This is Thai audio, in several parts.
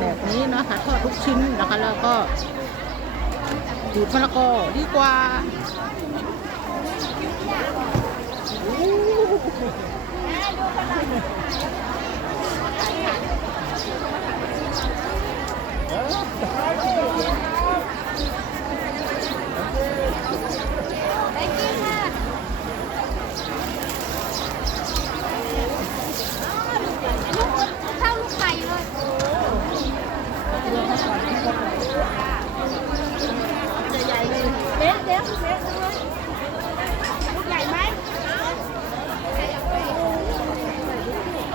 แบบนี้นะคะทอดทุกชิ้นนะคะ แล้วก็ดูดมะละกอดีกว่าเท่าลูกไข่เลยใหญ่ๆเลยเด็กเด็กเด็ก ลูกใหญ่ไหม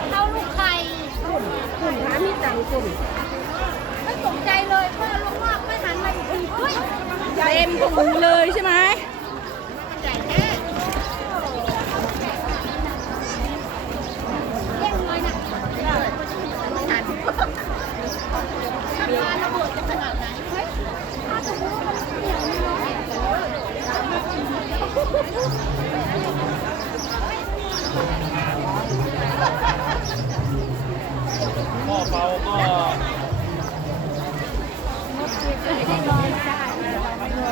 เท่าลูกไข่ขุ่นหามีตังขุ่นไม่ตกใจเลยเพราะลูกนอกไม่หันมาอีกทีเฮ้ยเต็มถุงเลยใช่ไหม ใหญ่แท้เรียกเลยนะไม่ทันทำงานระเบิดจะขนาดไหนเฮ้ยถ้าจะรู้ว่ามันเหนียวนี่เนาะ หม้อเปาก็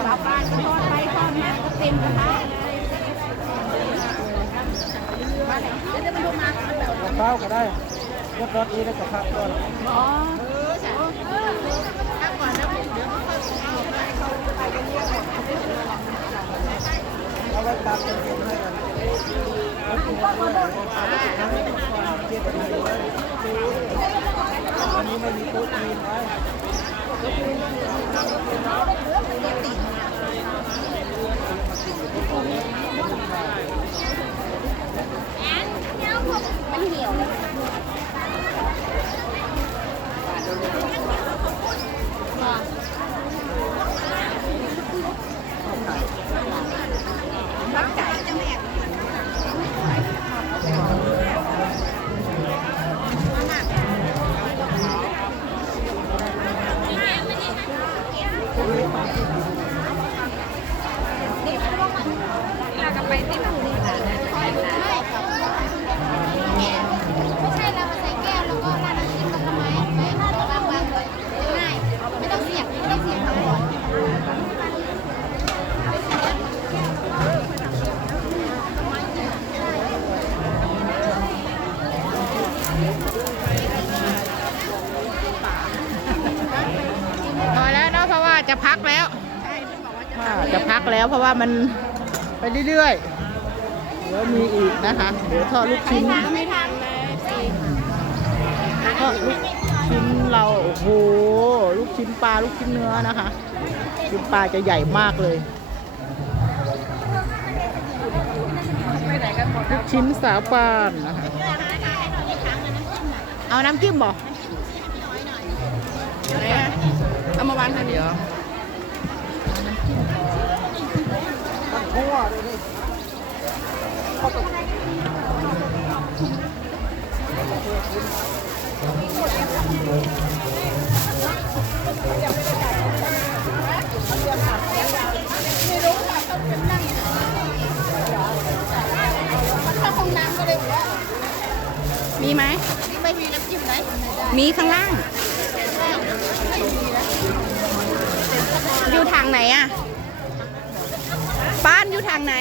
รับบ้านทอดไปทอดมาก็เต็มกระทะเลยกะเพราก็ได้รสรสนี้แล้วกะเพราก่อนอ๋อเอาไว้ตามเป็นคนให้กันอั นนี้ไม่มีโต๊ะจีนไว้มันเหี่ยว ไม่ จะพักแล้วจะพักแล้วเพราะว่ามันไปเรื่อยๆ เดี๋ยวมีอีกนะคะ เดี๋ยวทอดลูกชิ้นไม่ทันเลยสิทอดลูกชิ้นเราโอ้โหลูกชิ้นปลาลูกชิ้นเนื้อนะคะชิ้นปลาจะใหญ่มากเลยลูกชิ้นสาปานนะคะเอาน้ำจิ้มบ่ไหนอะ เอามาวางทางนี้ทั่วเลยนี่ถ้าห้องน้ำก็เลยว่ามีไหมไม่มีน้ำจิ้มไหนมีข้างล่าง อยู่ทางไหนอะบ้านอยู่ทางไหน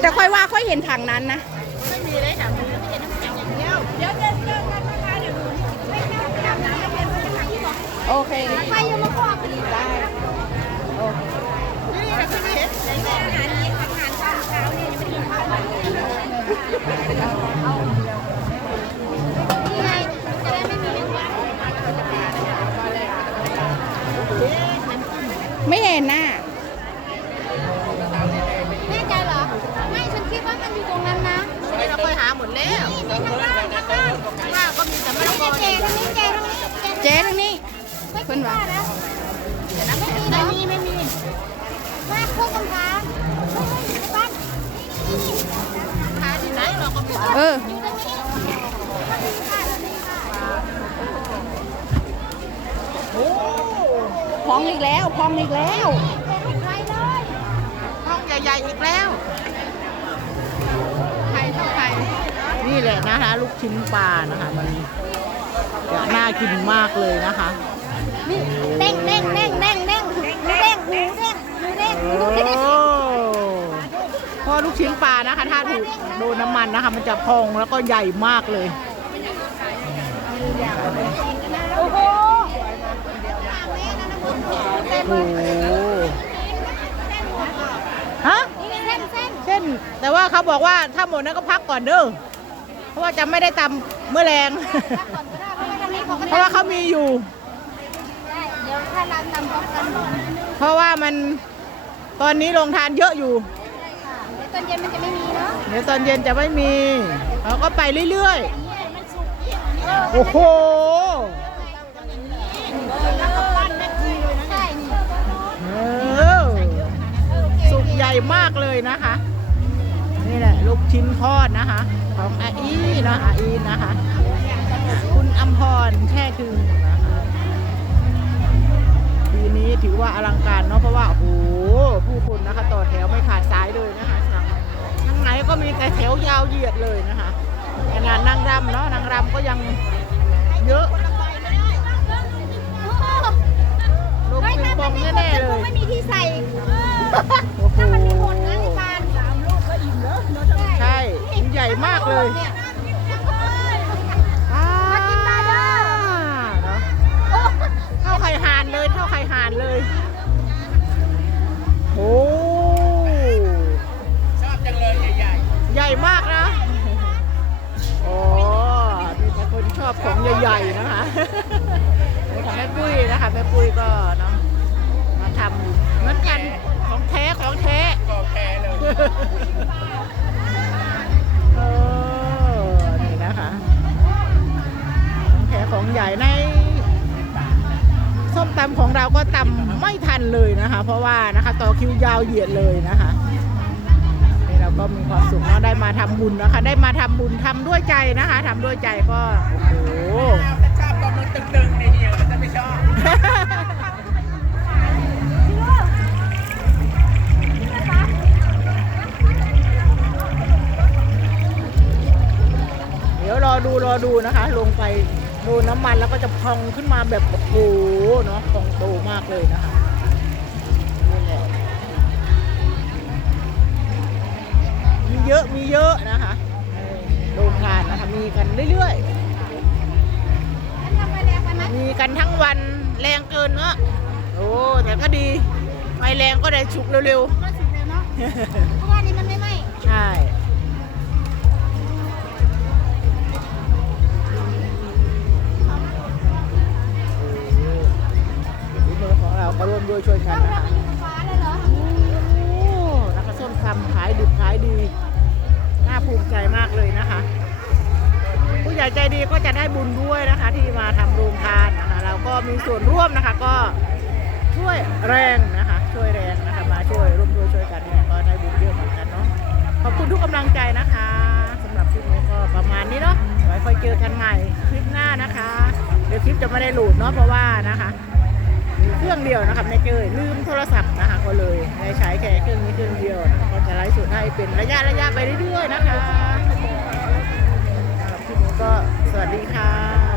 แต่ค่อยว่าค่อยเห็นทางนั้นนะไม่มีเลยค่ะไม่เห็นน้ำแข็งอย่างเดียวเดี๋ยวเดี๋ยวเดี๋ยวนะคะเดี๋ยวดูไม่ไม่ไม่อาบน้ำแล้วเป็นคนจะทำที่บอกโอเคไปยังมาขอบไปอีกได้โอเคนี่นะพี่เพชรอาหารนี้ หมดแล้วข้างล่างก็มีแต่มะละกอเจทางนี้เจทางนี้เจ๊ทางนี้เพิ่คินว่าว่าแล้วไม่มีไม่มีไม่มีว่าเครื่องกำพางบ้านหาที่ไหนเราก็มีเอออยู่ตรงนี้ก็ดีค่ะดีค่ะพองอีกแล้วพองอีกแล้วเป็นลูกไข่เลยห้องใหญ่ๆอีกแล้วะนะคะ ลูกชิ้นปลานะคะมันน่ากินมากเลยนะคะเด้งเด้งเด้งเด้งเด้งเด้งหูเด้งหูเด้งหูเด้งพอลูกชิ้นปลานะคะ ถ้าถูกโดนน้ำมันนะคะ มันจะพองแล้วก็ใหญ่มากเลยโอ้โหฮะเส้นเส้นแต่ว่าเขาบอกว่าถ้าหมดนั้นก็พักก่อนเด้อ เพราะว่าจะไม่ได้ตำเมื่อแรง เพราะว่าเขามีอยู่ เดี๋ยวถ้าร้านตำพร้อมกันใช่เพราะว่ามันตอนนี้โรงทานเยอะอยู่ เดี๋ยวตอนเย็นมันจะไม่มีเนาะเดี๋ยวตอนเย็นจะไม่มีเราก็ไปเรื่อยมันสุกเนี่ยๆโอ้โห แล้วก็ปั้นแม่ทีเลยนะใช่นี่เออสุกใหญ่มากเลยนะคะ ละลูกชิ้นทอดนะคะ ของอาอีนะอาอีนะคะ คุณอัมพรแช่ถึงนะคะปีนี้ถือว่าอลังการเนาะเพราะว่าโอ้โหผู้คนนะคะ ต่อแถวไม่ขาดสายเลยนะคะทั้งไหนก็มีแต่แถวยาวเหยียดเลยนะคะขนาดนางรำเนาะนางรำก็ยังเยอะลูกเฮ้ยปิงถ้าปมัอนงมีหมดแน่ๆจะเลคงยไม่มีที่ใส่โอ้โหถ้ามัน เลยเนี่ยอ่ามากินได้เด้อเนาะโอ้เท่าไข่ห่านเลยเท่าไข่ห่านเลย โอ้ชอบจังเลยใหญ่ๆใหญ่มากนะโอ้มีแต่คนชอบของใหญ่ๆนะคะนี่ของแม่ปุ้ยนะคะแม่ปุ้ยก็เนาะมาทำเหมือนกันของแท้ของแท้ของแท้เลย ของใหญ่ในส้มตำของเราก็ตำไม่ทันเลยนะคะ เพราะว่านะคะต่อคิวยาวเหยียดเลยนะคะนี่เราก็มีความสุขเนาะได้มาทำบุญนะคะ ได้มาทำบุญทำด้วยใจนะคะทำด้วยใจก็โอ้โหชอบตอนมันตึงๆเนี่ยมันจะไม่ชอบเดี๋ยวรอดูรอดูนะคะ ลงไป ดนน้ำมันแล้วก็จะพองขึ้นมาแบบโอ้โหเนาะพองโตมากเลยนะคะนี่แหละมีเยอะมีเยอะนะคะเออโรงทานนะคะมีกันเรื่อยๆมันทำไปแรงไปไหมมีกันทั้งวันแรงเกินเนอะโอ้แต่ก็ดีไฟแรงก็ได้ฉุกเร็วก็สุดแล้วเนาะเพราะว่านี่มันไม่ไหม้ๆใช่ วยช่วยกันนะเราคะไฟเลยเหรอโอ้แล้วก็ส้มตำขายดิบขายดี น่าภูมิใจมากเลยนะคะ ผู้ใหญ่ใจดีก็จะได้บุญด้วยนะคะ ที่มาทำโรงทานนะคะเราก็มีส่วนร่วมนะคะก็ช่วยแรงนะคะ ช่วยแรงนะคะมาช่วยร่วมด้วยช่วยกันเนี่ยก็ได้บุญเยอะเหมือนกันเนาะขอบคุณทุกกำลังใจนะคะสำหรับคลิปนี้ก็ประมาณนี้เนาะไว้ค่อยเจอกันใหม่คลิปหน้านะคะ เดี๋ยวคลิปจะไม่ได้หลุดเนาะเพราะว่านะคะ เครื่องเดียวนะครับในเจยลืมโทรศัพท์นะคะก็เลยได้ใช้แค่เครื่องนี้เครื่องเดียวนะก็จะไลฟ์สดให้เป็นระยะระยะไปเรื่อยๆนะคะคลิปนี้ก็สวัสดีค่ะ